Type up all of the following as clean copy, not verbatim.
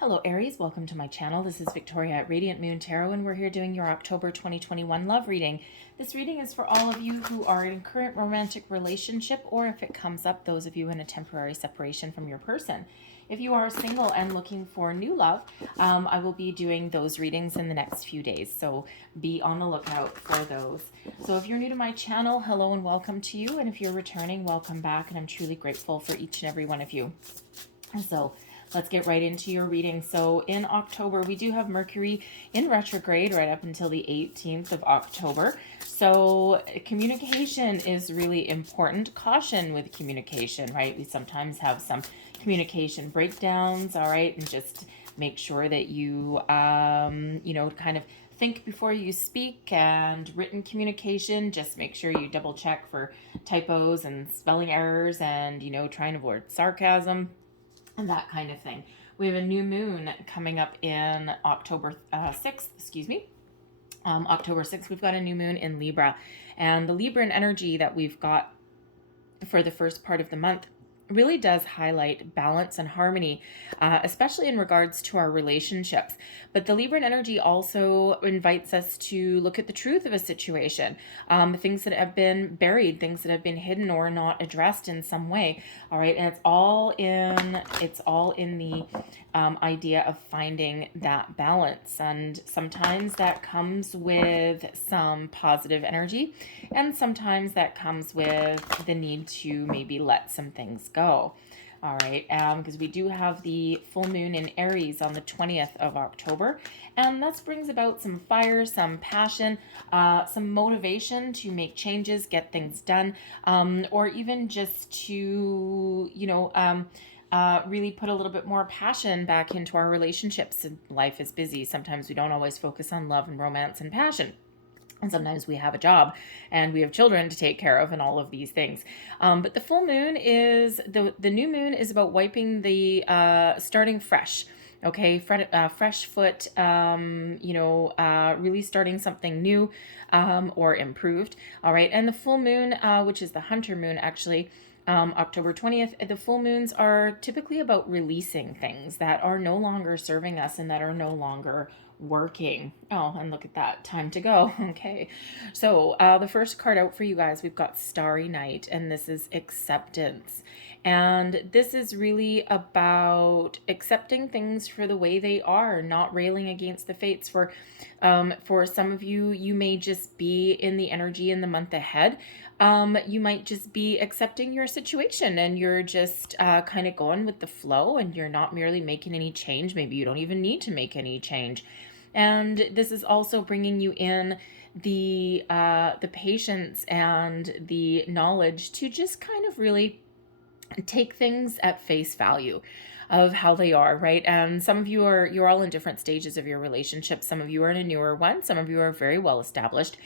Hello Aries, welcome to my channel. This is Victoria at Radiant Moon Tarot, and we're here doing your October 2021 love reading. This reading is for all of you who are in a current romantic relationship, or if it comes up, those of you in a temporary separation from your person. If you are single and looking for new love, I will be doing those readings in the next few days, so be on the lookout for those. So if you're new to my channel, hello and welcome to you, and if you're returning, welcome back, and I'm truly grateful for each and every one of you. So let's get right into your reading. So in October, we do have Mercury in retrograde right up until the 18th of October. So communication is really important. Caution with communication, right? We sometimes have some communication breakdowns, all right? And just make sure that you, kind of think before you speak. And written communication, just make sure you double check for typos and spelling errors and, try and avoid sarcasm and that kind of thing. We have a new moon coming up in October 6th, October 6th, we've got a new moon in Libra. And the Libran energy that we've got for the first part of the month really does highlight balance and harmony, especially in regards to our relationships. But the Libran energy also invites us to look at the truth of a situation, things that have been buried, things that have been hidden or not addressed in some way. All right, and it's all in the idea of finding that balance, and sometimes that comes with some positive energy, and sometimes that comes with the need to maybe let some things go. All right, because we do have the full moon in Aries on the 20th of October, and that brings about some fire, some passion, some motivation to make changes, get things done, or even just to, really put a little bit more passion back into our relationships. Life is busy. Sometimes we don't always focus on love and romance and passion. And sometimes we have a job and we have children to take care of and all of these things. But the full moon is, the new moon is about wiping the, starting fresh. Okay, fresh foot, really starting something new or improved. All right, and the full moon, which is the hunter moon actually, October 20th, the full moons are typically about releasing things that are no longer serving us and that are no longer working. Oh, and look at that, time to go. Okay, so the first card out for you guys, we've got Starry Night, and this is acceptance. And this is really about accepting things for the way they are, not railing against the fates. For some of you, you may just be in the energy in the month ahead. You might just be accepting your situation, and you're just kind of going with the flow, and you're not merely making any change. Maybe you don't even need to make any change. And this is also bringing you in the patience and the knowledge to just kind of really take things at face value of how they are, right? And some of you you're all in different stages of your relationship. Some of you are in a newer one. Some of you are very well established.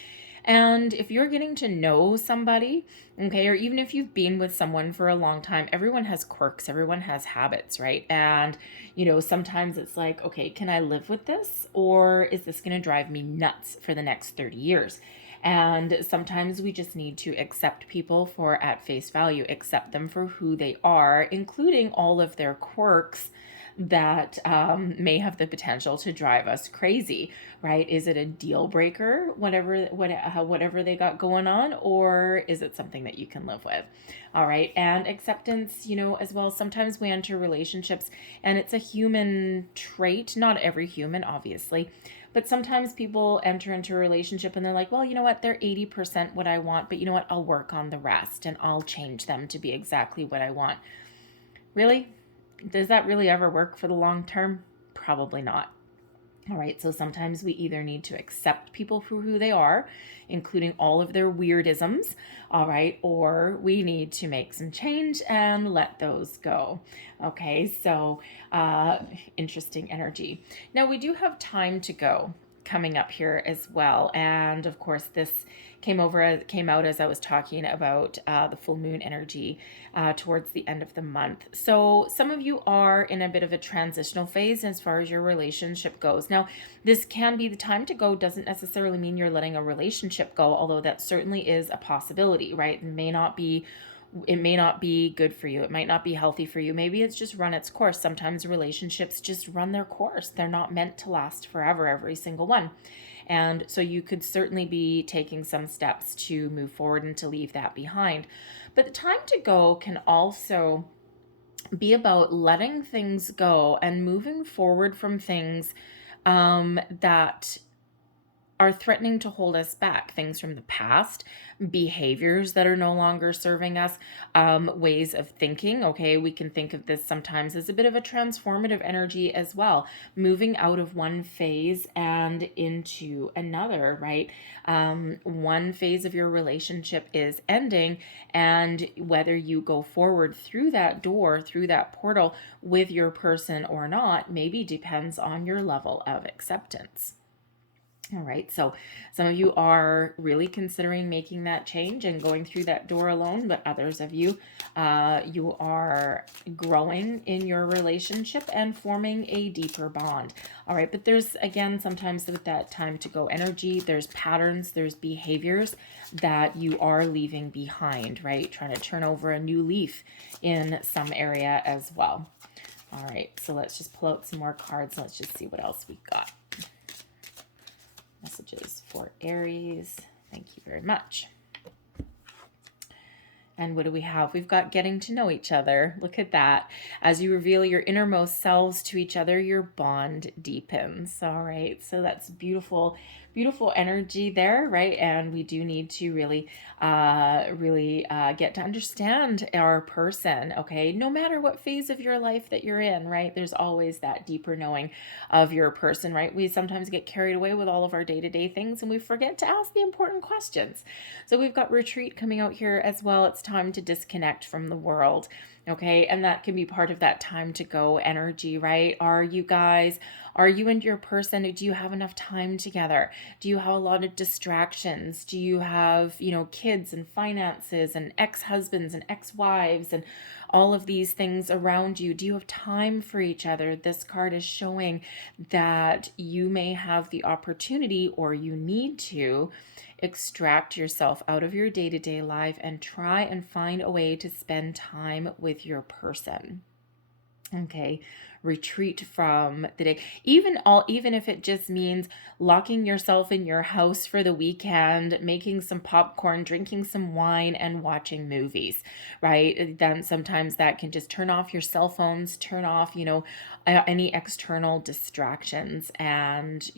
And if you're getting to know somebody, okay, or even if you've been with someone for a long time, everyone has quirks, everyone has habits, right? And, sometimes it's like, okay, can I live with this? Or is this going to drive me nuts for the next 30 years? And sometimes we just need to accept people for at face value, accept them for who they are, including all of their quirks that may have the potential to drive us crazy, right? Is it a deal breaker, whatever they got going on, or is it something that you can live with? All right, and acceptance, as well. Sometimes we enter relationships, and it's a human trait, not every human, obviously, but sometimes people enter into a relationship and they're like, well, you know what, they're 80% what I want, but you know what, I'll work on the rest and I'll change them to be exactly what I want. Really? Does that really ever work for the long term? Probably not. All right, so sometimes we either need to accept people for who they are, including all of their weirdisms, all right, or we need to make some change and let those go. Okay, so interesting energy. Now, we do have time to go coming up here as well, and of course this came out as I was talking about the full moon energy towards the end of the month. So some of you are in a bit of a transitional phase as far as your relationship goes. Now, this can be the time to go, doesn't necessarily mean you're letting a relationship go, although that certainly is a possibility, right? It may not be it may not be good for you. It might not be healthy for you. Maybe it's just run its course. Sometimes relationships just run their course. They're not meant to last forever, every single one. And so you could certainly be taking some steps to move forward and to leave that behind. But the time to go can also be about letting things go and moving forward from things that are threatening to hold us back. Things from the past, behaviors that are no longer serving us, ways of thinking. Okay, we can think of this sometimes as a bit of a transformative energy as well, moving out of one phase and into another, right? One phase of your relationship is ending, and whether you go forward through that door, through that portal with your person or not, maybe depends on your level of acceptance. All right, so some of you are really considering making that change and going through that door alone, but others of you, you are growing in your relationship and forming a deeper bond. All right, but there's, again, sometimes with that time to go energy, there's patterns, there's behaviors that you are leaving behind, right? Trying to turn over a new leaf in some area as well. All right, so let's just pull out some more cards. Let's just see what else we got. Messages for Aries. Thank you very much. And what do we have? We've got getting to know each other. Look at that. As you reveal your innermost selves to each other, your bond deepens. All right. So that's beautiful, beautiful energy there, right? And we do need to really get to understand our person, okay? No matter what phase of your life that you're in, right? There's always that deeper knowing of your person, right? We sometimes get carried away with all of our day-to-day things and we forget to ask the important questions. So we've got retreat coming out here as well. It's time to disconnect from the world, okay? And that can be part of that time to go energy, right? Are you and your person, do you have enough time together? Do you have a lot of distractions? Do you have, kids and finances and ex-husbands and ex-wives and all of these things around you? Do you have time for each other? This card is showing that you may have the opportunity, or you need to extract yourself out of your day-to-day life and try and find a way to spend time with your person. Okay, retreat from the day, even if it just means locking yourself in your house for the weekend, making some popcorn, drinking some wine, and watching movies, right? Then sometimes that can just turn off your cell phones, turn off, any external distractions, and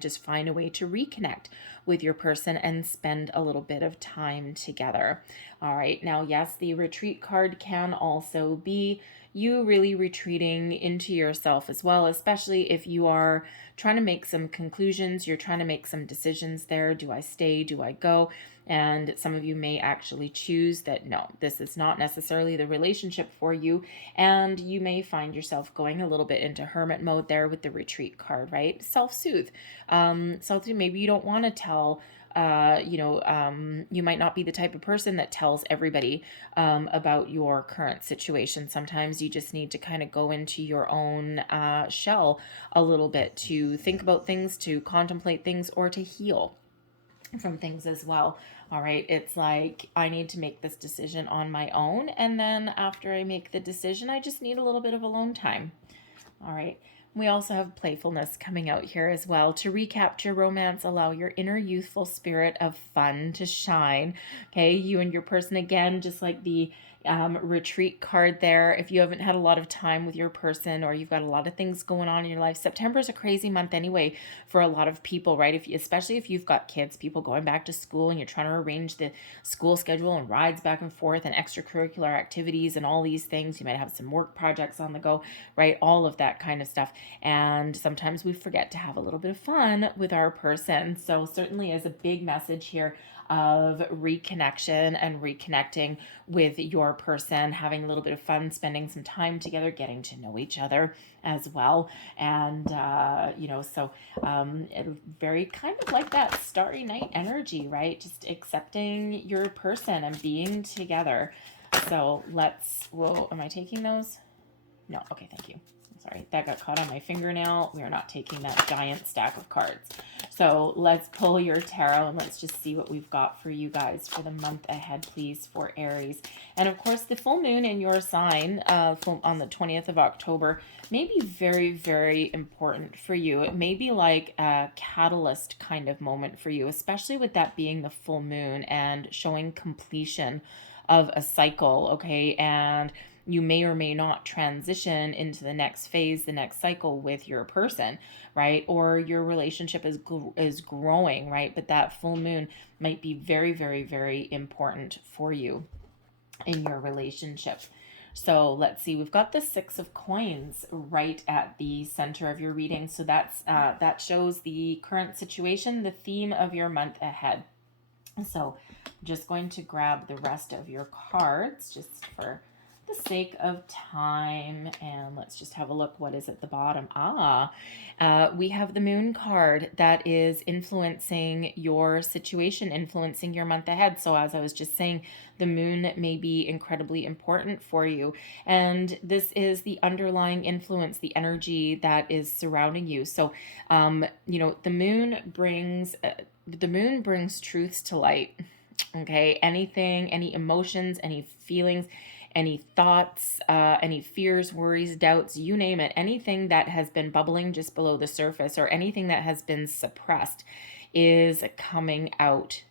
just find a way to reconnect with your person and spend a little bit of time together. All right, now, yes, the retreat card can also be you really retreating into yourself as well, especially if you are trying to make some conclusions, you're trying to make some decisions there. Do I stay? Do I go? And some of you may actually choose that, no, this is not necessarily the relationship for you. And you may find yourself going a little bit into hermit mode there with the retreat card, right? Self-soothe. Maybe you don't want to tell you might not be the type of person that tells everybody about your current situation. Sometimes you just need to kind of go into your own shell a little bit to think about things, to contemplate things, or to heal from things as well. All right, it's like I need to make this decision on my own, and then after I make the decision, I just need a little bit of alone time. All right. We also have playfulness coming out here as well. To recapture romance, allow your inner youthful spirit of fun to shine. Okay, you and your person, again, just like the retreat card there. If you haven't had a lot of time with your person, or you've got a lot of things going on in your life, September is a crazy month anyway for a lot of people, right? Especially if you've got kids, people going back to school, and you're trying to arrange the school schedule and rides back and forth and extracurricular activities and all these things. You might have some work projects on the go, right? All of that kind of stuff. And sometimes we forget to have a little bit of fun with our person. So certainly is a big message here of reconnection and reconnecting with your person, having a little bit of fun, spending some time together, getting to know each other as well. And, very kind of like that starry night energy, right? Just accepting your person and being together. So am I taking those? No. Okay. Thank you. Sorry, that got caught on my fingernail. We are not taking that giant stack of cards. So let's pull your tarot and let's just see what we've got for you guys for the month ahead, please, for Aries. And of course, the full moon in your sign on the 20th of October may be very, very important for you. It may be like a catalyst kind of moment for you, especially with that being the full moon and showing completion of a cycle, okay? And you may or may not transition into the next phase, the next cycle with your person, right? Or your relationship is growing, right? But that full moon might be very, very, very important for you in your relationship. So let's see, we've got the Six of Coins right at the center of your reading. So that shows the current situation, the theme of your month ahead. So I'm just going to grab the rest of your cards just for the sake of time, and let's just have a look. What is at the bottom? We have the Moon card that is influencing your situation, influencing your month ahead. So as I was just saying, the moon may be incredibly important for you, and this is the underlying influence, the energy that is surrounding you. So the moon brings truths to light. Okay, anything, any emotions, any feelings, any thoughts, any fears, worries, doubts, you name it, anything that has been bubbling just below the surface or anything that has been suppressed is coming out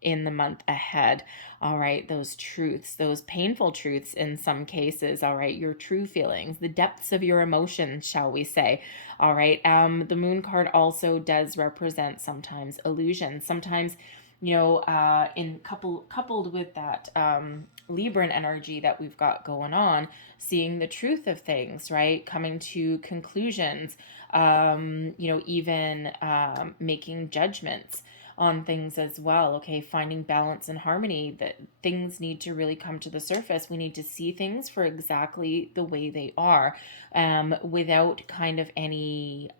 in the month ahead. All right, those truths, those painful truths in some cases, all right, your true feelings, the depths of your emotions, shall we say. All right, the moon card also does represent sometimes illusion. Sometimes, coupled with that Libran energy that we've got going on, seeing the truth of things, right? Coming to conclusions, even making judgments on things as well. Okay, finding balance and harmony, that things need to really come to the surface. We need to see things for exactly the way they are, without kind of any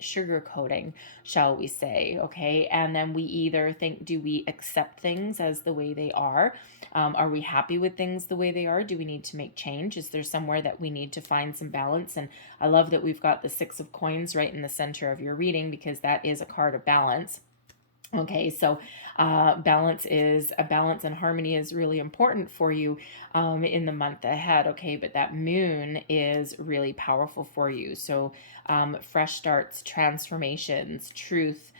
sugarcoating, shall we say. Okay, and then we either think, do we accept things as the way they are? Are we happy with things the way they are? Do we need to make change? Is there somewhere that we need to find some balance? And I love that we've got the Six of Coins right in the center of your reading, because that is a card of balance. Okay, so balance and harmony is really important for you in the month ahead. Okay, but that moon is really powerful for you. So fresh starts, transformations, truth,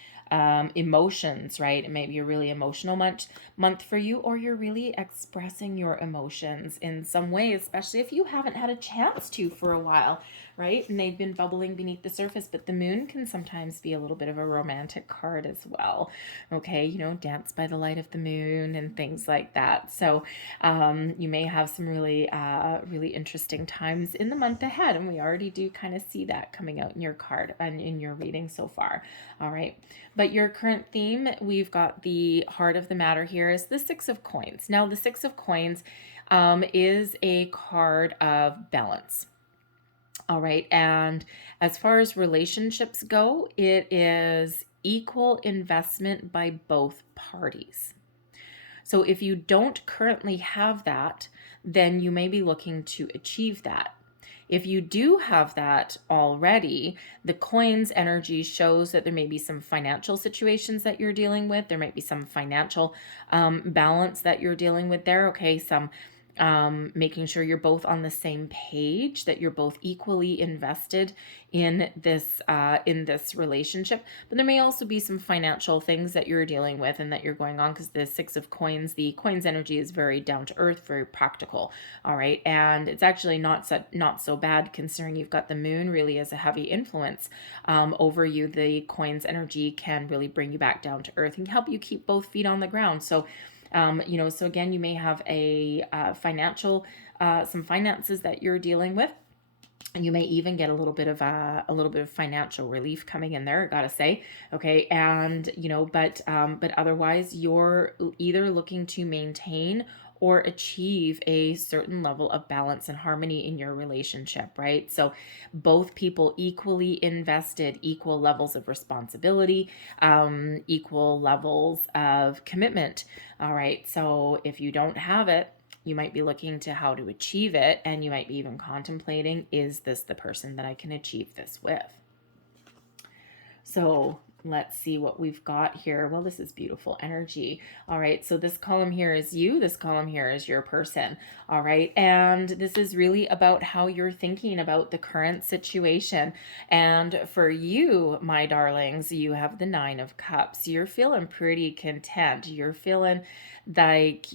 emotions, right? It may be a really emotional month for you, or you're really expressing your emotions in some way, especially if you haven't had a chance to for a while, right? And they've been bubbling beneath the surface. But the moon can sometimes be a little bit of a romantic card as well. Okay, dance by the light of the moon and things like that. So you may have some really, really interesting times in the month ahead. And we already do kind of see that coming out in your card and in your reading so far. All right. But your current theme, we've got the heart of the matter here is the Six of Coins. Now, the Six of Coins is a card of balance. All right. And as far as relationships go, it is equal investment by both parties. So if you don't currently have that, then you may be looking to achieve that. If you do have that already, the coins energy shows that there may be some financial situations that you're dealing with. There might be some financial balance that you're dealing with there. Okay, some making sure you're both on the same page, that you're both equally invested in this relationship. But there may also be some financial things that you're dealing with and that you're going on, because the Six of Coins, the coins energy is very down to earth, very practical. All right, and it's actually not so bad, considering you've got the moon really as a heavy influence over you. The coins energy can really bring you back down to earth and help you keep both feet on the ground. So so again, you may have a some finances that you're dealing with. You may even get a little bit of financial relief coming in there, I gotta say. Okay, and but otherwise, you're either looking to maintain or achieve a certain level of balance and harmony in your relationship, right? So both people equally invested, equal levels of responsibility, equal levels of commitment. All right, so if you don't have it, you might be looking to how to achieve it, and you might be even contemplating, is this the person that I can achieve this with? So let's see what we've got here. Well, this is beautiful energy. All right. So this column here is you. This column here is your person. All right. And this is really about how you're thinking about the current situation. And for you, my darlings, you have the Nine of Cups. You're feeling pretty content. You're feeling like,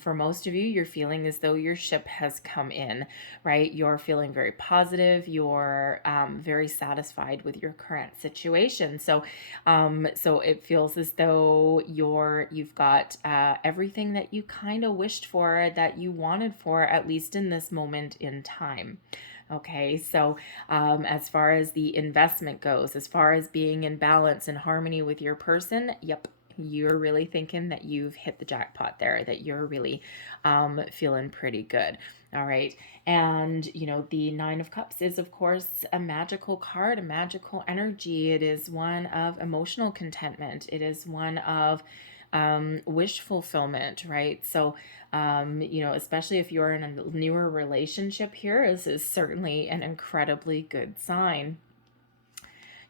for most of you, you're feeling as though your ship has come in, right? You're feeling very positive. You're very satisfied with your current situation. So it feels as though you've got everything that you kind of wished for, that you wanted for, at least in this moment in time. Okay, so as far as the investment goes, as far as being in balance and harmony with your person, yep, you're really thinking that you've hit the jackpot there, that you're really feeling pretty good. All right. And, the Nine of Cups is, of course, a magical card, a magical energy. It is one of emotional contentment. It is one of wish fulfillment, right? So, especially if you're in a newer relationship here, this is certainly an incredibly good sign.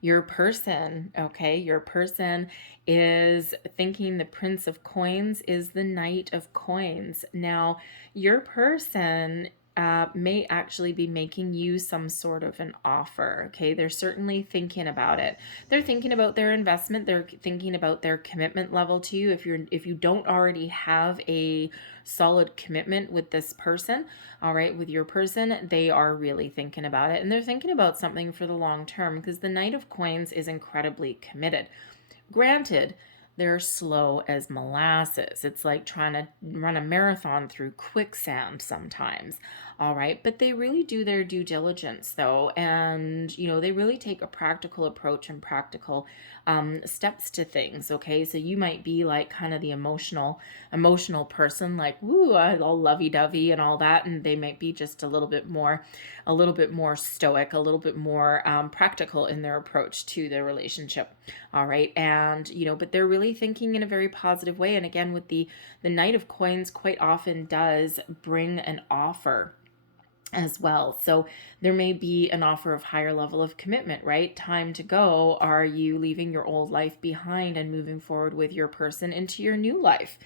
Your person, okay, your person is thinking the Prince of Coins is the Knight of Coins. Now, your person may actually be making you some sort of an offer. Okay, they're certainly thinking about it. They're thinking about their investment. They're thinking about their commitment level to you. If you don't already have a solid commitment with this person, all right, with your person, they are really thinking about it, and they're thinking about something for the long term, because the Knight of Coins is incredibly committed. Granted, they're slow as molasses. It's like trying to run a marathon through quicksand sometimes. All right. But they really do their due diligence, though. And, they really take a practical approach and practical steps to things. Okay. So you might be like kind of the emotional person, like, woo, all lovey dovey and all that. And they might be just a little bit more stoic, a little bit more practical in their approach to their relationship. All right. And, but they're really thinking in a very positive way. And again, with the Knight of Coins quite often does bring an offer as well. So there may be an offer of higher level of commitment, right? Time to go. Are you leaving your old life behind and moving forward with your person into your new life?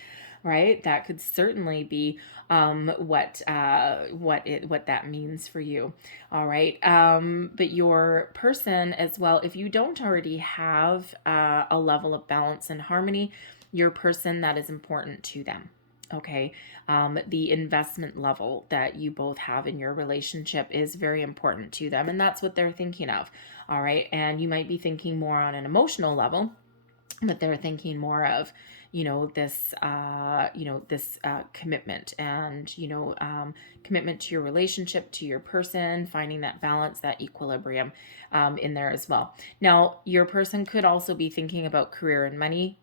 Right? That could certainly be what that means for you. All right. But your person as well, if you don't already have a level of balance and harmony, your person, that is important to them. Okay. The investment level that you both have in your relationship is very important to them, and that's what they're thinking of. All right. And you might be thinking more on an emotional level, but they're thinking more of, this commitment and, commitment to your relationship, to your person, finding that balance, that equilibrium in there as well. Now, your person could also be thinking about career and money.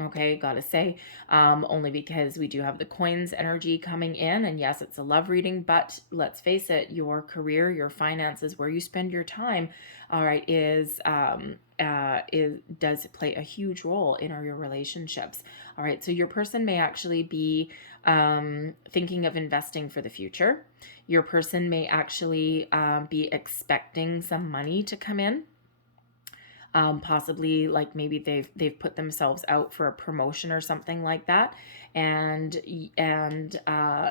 Okay, gotta say, only because we do have the coins energy coming in, and yes, it's a love reading, but let's face it, your career, your finances, where you spend your time, all right, does play a huge role in your relationships. All right, so your person may actually be thinking of investing for the future. Your person may actually be expecting some money to come in. Possibly like maybe they've put themselves out for a promotion or something like that, and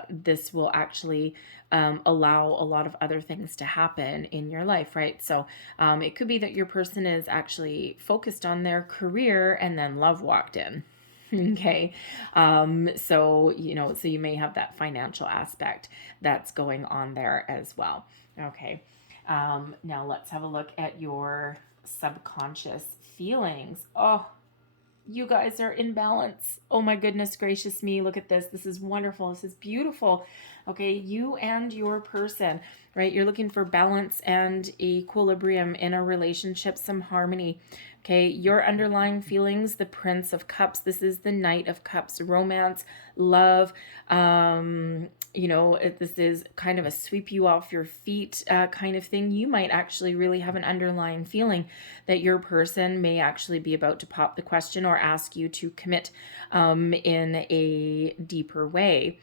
this will actually allow a lot of other things to happen in your life, right? So it could be that your person is actually focused on their career and then love walked in. Okay. So you may have that financial aspect that's going on there as well. Okay. Now let's have a look at your subconscious feelings. Oh, you guys are in balance. Oh my goodness gracious me. Look at this. This is wonderful. This is beautiful. Okay, you and your person, right? You're looking for balance and equilibrium in a relationship, some harmony. Okay, your underlying feelings, the Prince of Cups. This is the Knight of Cups, romance, love. This is kind of a sweep you off your feet kind of thing. You might actually really have an underlying feeling that your person may actually be about to pop the question or ask you to commit in a deeper way.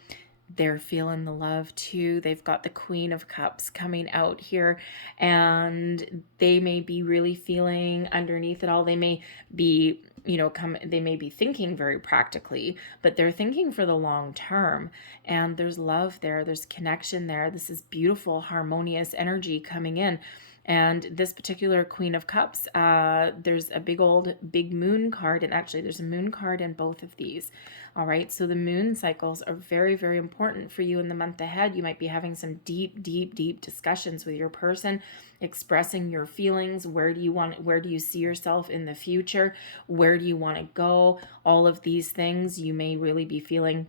they're feeling the love too. They've got the Queen of Cups coming out here, and they may be really feeling underneath it all. They may be, they may be thinking very practically, but they're thinking for the long term. And there's love there, there's connection there. This is beautiful, harmonious energy coming in. And this particular Queen of Cups, there's a big moon card, and actually there's a moon card in both of these. All right, so the moon cycles are very, very important for you in the month ahead. You might be having some deep, deep, deep discussions with your person, expressing your feelings. Where do you see yourself in the future? Where do you want to go? All of these things, you may really be feeling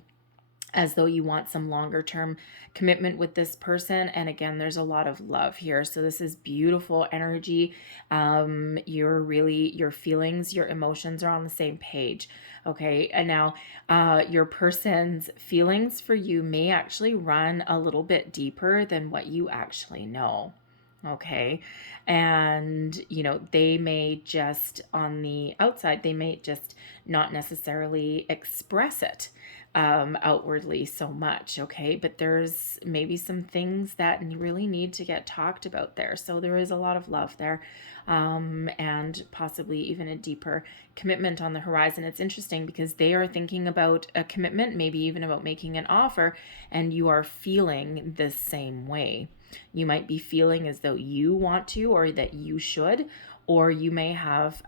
as though you want some longer term commitment with this person. And again, there's a lot of love here. So this is beautiful energy. Your feelings, your emotions are on the same page. Okay. And now, your person's feelings for you may actually run a little bit deeper than what you actually know. Okay. And, they may just on the outside, they may just not necessarily express it outwardly so much. Okay. But there's maybe some things that really need to get talked about there. So there is a lot of love there, and possibly even a deeper commitment on the horizon. It's interesting because they are thinking about a commitment, maybe even about making an offer, and you are feeling the same way. You might be feeling as though you want to, or that you should, or you may have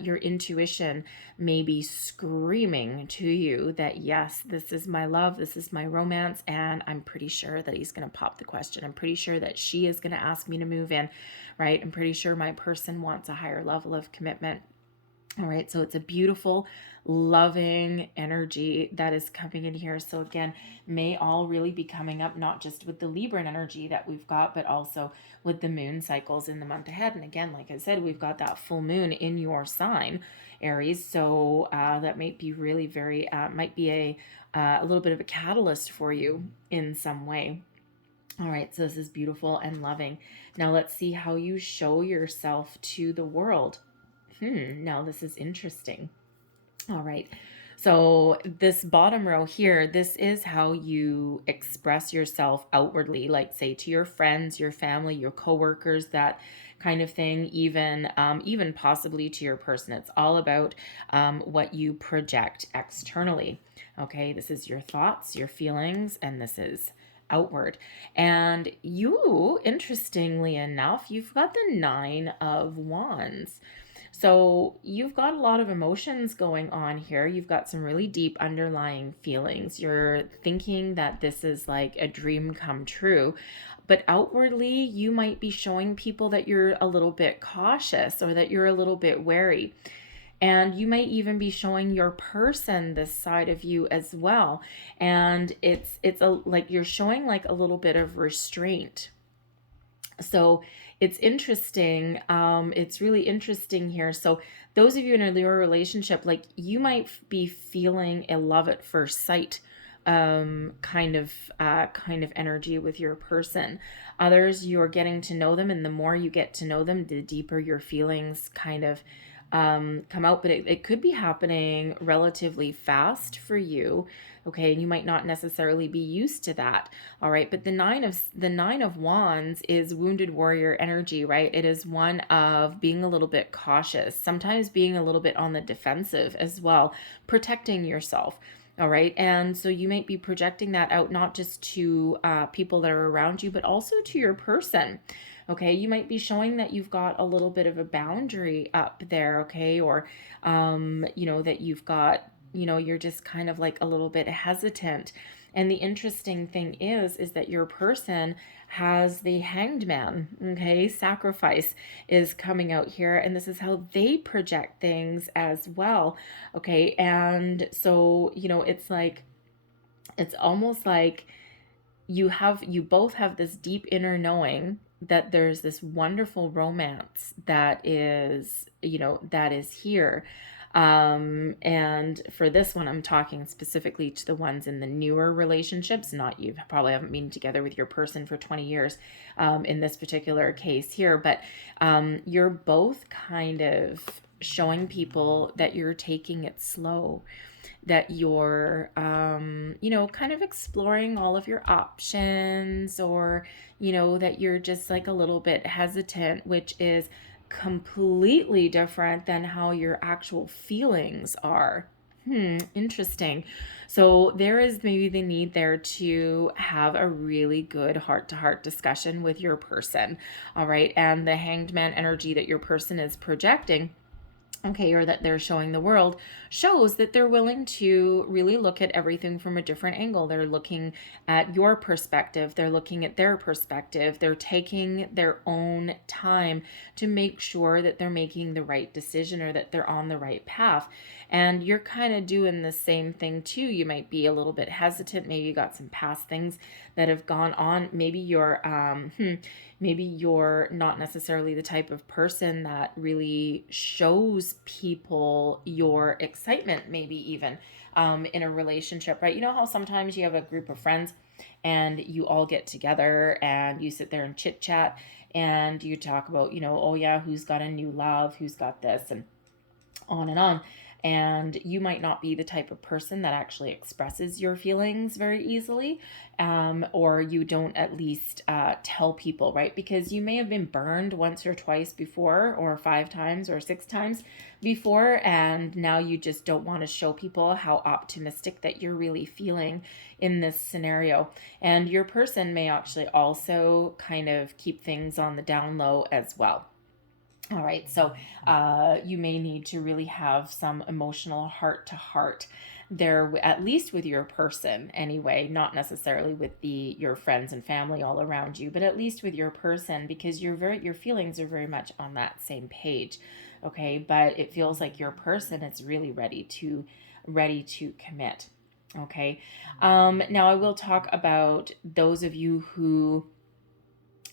your intuition may be screaming to you that, yes, this is my love, this is my romance, and I'm pretty sure that he's going to pop the question. I'm pretty sure that she is going to ask me to move in, right? I'm pretty sure my person wants a higher level of commitment. All right, so it's a beautiful, loving energy that is coming in here. So again, may all really be coming up, not just with the Libra energy that we've got, but also with the moon cycles in the month ahead. And again, like I said, we've got that full moon in your sign, Aries. So that might be really might be a little bit of a catalyst for you in some way. All right, so this is beautiful and loving. Now let's see how you show yourself to the world. Now this is interesting. All right. So this bottom row here, this is how you express yourself outwardly, like say to your friends, your family, your coworkers, that kind of thing, even possibly to your person. It's all about what you project externally. Okay, this is your thoughts, your feelings, and this is outward. And you, interestingly enough, you've got the 9 of Wands. So you've got a lot of emotions going on here. You've got some really deep underlying feelings. You're thinking that this is like a dream come true. But outwardly, you might be showing people that you're a little bit cautious or that you're a little bit wary. And you might even be showing your person this side of you as well. And it's like you're showing like a little bit of restraint. So it's interesting. It's really interesting here. So those of you in a Leo relationship, like you might be feeling a love at first sight kind of energy with your person. Others, you're getting to know them, and the more you get to know them, the deeper your feelings kind of come out. But it could be happening relatively fast for you. Okay, and you might not necessarily be used to that. All right, but the nine of wands is wounded warrior energy, right? It is one of being a little bit cautious, sometimes being a little bit on the defensive as well, protecting yourself. All right, and so you might be projecting that out not just to people that are around you, but also to your person. Okay, you might be showing that you've got a little bit of a boundary up there, okay, or that you've got, you're just kind of like a little bit hesitant. And the interesting thing is that your person has the Hanged Man, okay? Sacrifice is coming out here, and this is how they project things as well, okay? And so, it's almost like you both have this deep inner knowing that there's this wonderful romance that is here. And for this one, I'm talking specifically to the ones in the newer relationships, not you probably haven't been together with your person for 20 years, in this particular case here, but, you're both kind of showing people that you're taking it slow, that you're, you know, kind of exploring all of your options, or, you know, that you're just like a little bit hesitant, which is completely different than how your actual feelings are. Interesting. So there is maybe the need there to have a really good heart-to-heart discussion with your person. All right. And the hanged man energy that your person is projecting, okay, or that they're showing the world, shows that they're willing to really look at everything from a different angle. They're looking at your perspective, they're looking at their perspective, they're taking their own time to make sure that they're making the right decision or that they're on the right path. And you're kind of doing the same thing too. You might be a little bit hesitant, maybe you got some past things that have gone on. Maybe you're not necessarily the type of person that really shows people your excitement, maybe even in a relationship, right? You know how sometimes you have a group of friends and you all get together and you sit there and chit chat and you talk about, you know, oh yeah, who's got a new love, who's got this, and on and on. And you might not be the type of person that actually expresses your feelings very easily, or you don't at least tell people, right? Because you may have been burned once or twice before, or 5 times or 6 times before, and now you just don't want to show people how optimistic that you're really feeling in this scenario. And your person may actually also kind of keep things on the down low as well. All right, so you may need to really have some emotional heart to heart there, at least with your person anyway, not necessarily with your friends and family all around you, but at least with your person, because your feelings are very much on that same page. Okay, but it feels like your person is really ready to commit. Okay, now I will talk about those of you who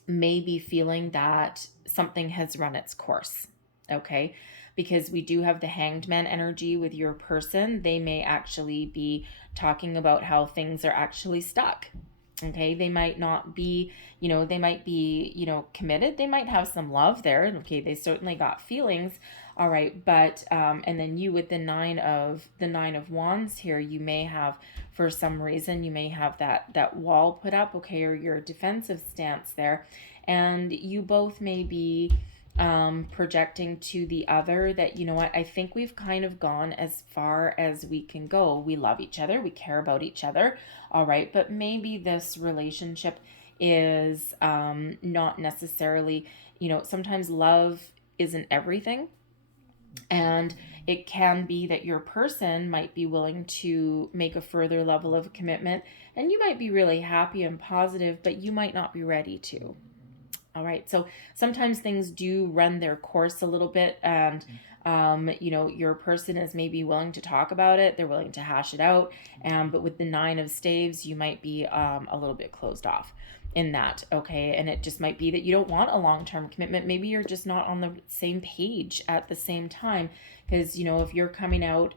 may be feeling that something has run its course. Okay, because we do have the hanged man energy with your person. They may actually be talking about how things are actually stuck. Okay, they might not be, they might be, committed. They might have some love there. Okay, they certainly got feelings. All right, but and then you with the nine of wands here, you may have, for some reason, you may have that wall put up, okay, or your defensive stance there, and you both may be projecting to the other that, you know what, I think we've kind of gone as far as we can go. We love each other, we care about each other, all right, but maybe this relationship is not necessarily, sometimes love isn't everything. And it can be that your person might be willing to make a further level of commitment, and you might be really happy and positive, but you might not be ready to. All right, so sometimes things do run their course a little bit, and your person is maybe willing to talk about it. They're willing to hash it out, but with the 9 of staves, you might be a little bit closed off in that. Okay, and it just might be that you don't want a long-term commitment. Maybe you're just not on the same page at the same time, because if you're coming out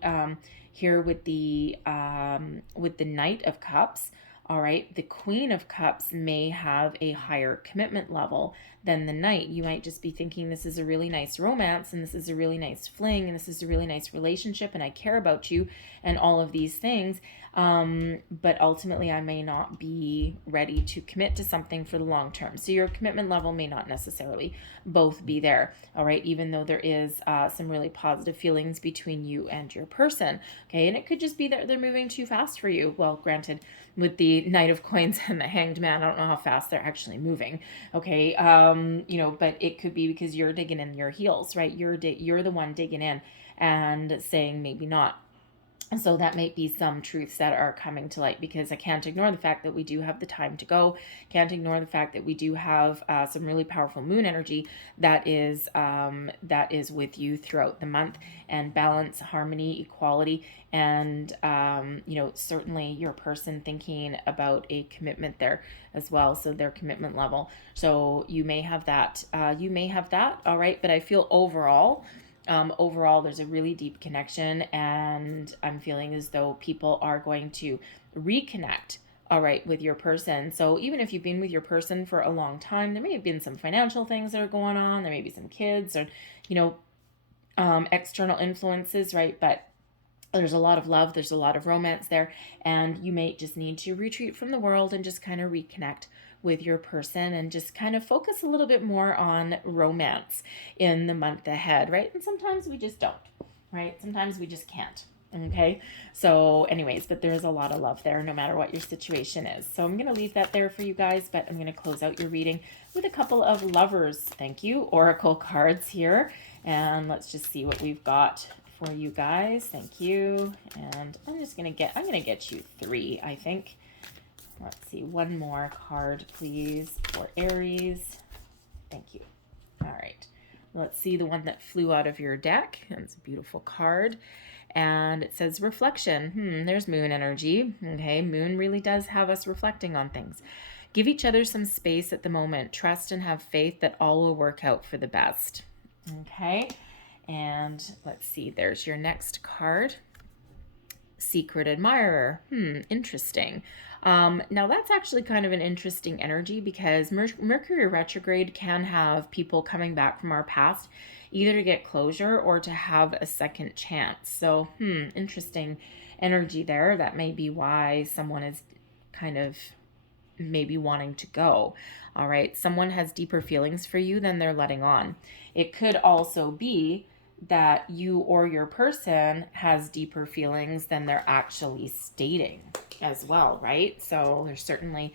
here with the Knight of Cups, all right, the Queen of Cups may have a higher commitment level than the Knight. You might just be thinking, this is a really nice romance, and this is a really nice fling, and this is a really nice relationship, and I care about you, and all of these things. But ultimately, I may not be ready to commit to something for the long term. So your commitment level may not necessarily both be there, all right, even though there is some really positive feelings between you and your person, okay? And it could just be that they're moving too fast for you. Well, granted, with the Knight of Coins and the Hanged Man, I don't know how fast they're actually moving, okay? But it could be because you're digging in your heels, right? You're the one digging in and saying maybe not. So that might be some truths that are coming to light, because I can't ignore the fact that we do have the time to go. Can't ignore the fact that we do have some really powerful moon energy that is with you throughout the month, and balance, harmony, equality, and certainly your person thinking about a commitment there as well. So their commitment level. So you may have that. All right. But I feel overall, there's a really deep connection, and I'm feeling as though people are going to reconnect, all right, with your person. So even if you've been with your person for a long time, there may have been some financial things that are going on. There may be some kids or, external influences, right? But There's a lot of love, there's a lot of romance there, and you may just need to retreat from the world and just kind of reconnect with your person and just kind of focus a little bit more on romance in the month ahead, right? And sometimes we just don't, right? Sometimes we just can't. Okay, so anyways, but there is a lot of love there no matter what your situation is. So I'm going to leave that there for you guys, but I'm going to close out your reading with a couple of lovers, thank you, oracle cards here. And let's just see what we've got for you guys. Thank you. And I'm going to get you 3, I think. Let's see, one more card, please, for Aries. Thank you. All right. Let's see the one that flew out of your deck. It's a beautiful card. And it says reflection. There's moon energy. Okay, moon really does have us reflecting on things. Give each other some space at the moment. Trust and have faith that all will work out for the best. Okay, and let's see, there's your next card. Secret admirer. Interesting. Now that's actually kind of an interesting energy because Mercury retrograde can have people coming back from our past either to get closure or to have a second chance. So, interesting energy there. That may be why someone is kind of maybe wanting to go. All right. Someone has deeper feelings for you than they're letting on. It could also be that you or your person has deeper feelings than they're actually stating as well, right? So there's certainly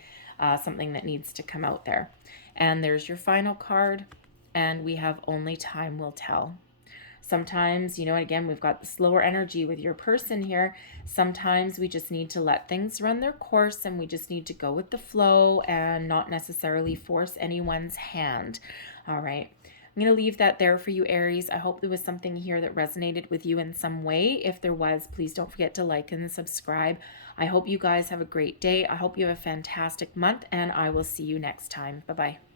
something that needs to come out there. And there's your final card, and we have only time will tell. Sometimes, again, we've got the slower energy with your person here. Sometimes we just need to let things run their course and we just need to go with the flow and not necessarily force anyone's hand. All right. I'm going to leave that there for you, Aries. I hope there was something here that resonated with you in some way. If there was, please don't forget to like and subscribe. I hope you guys have a great day. I hope you have a fantastic month, and I will see you next time. Bye-bye.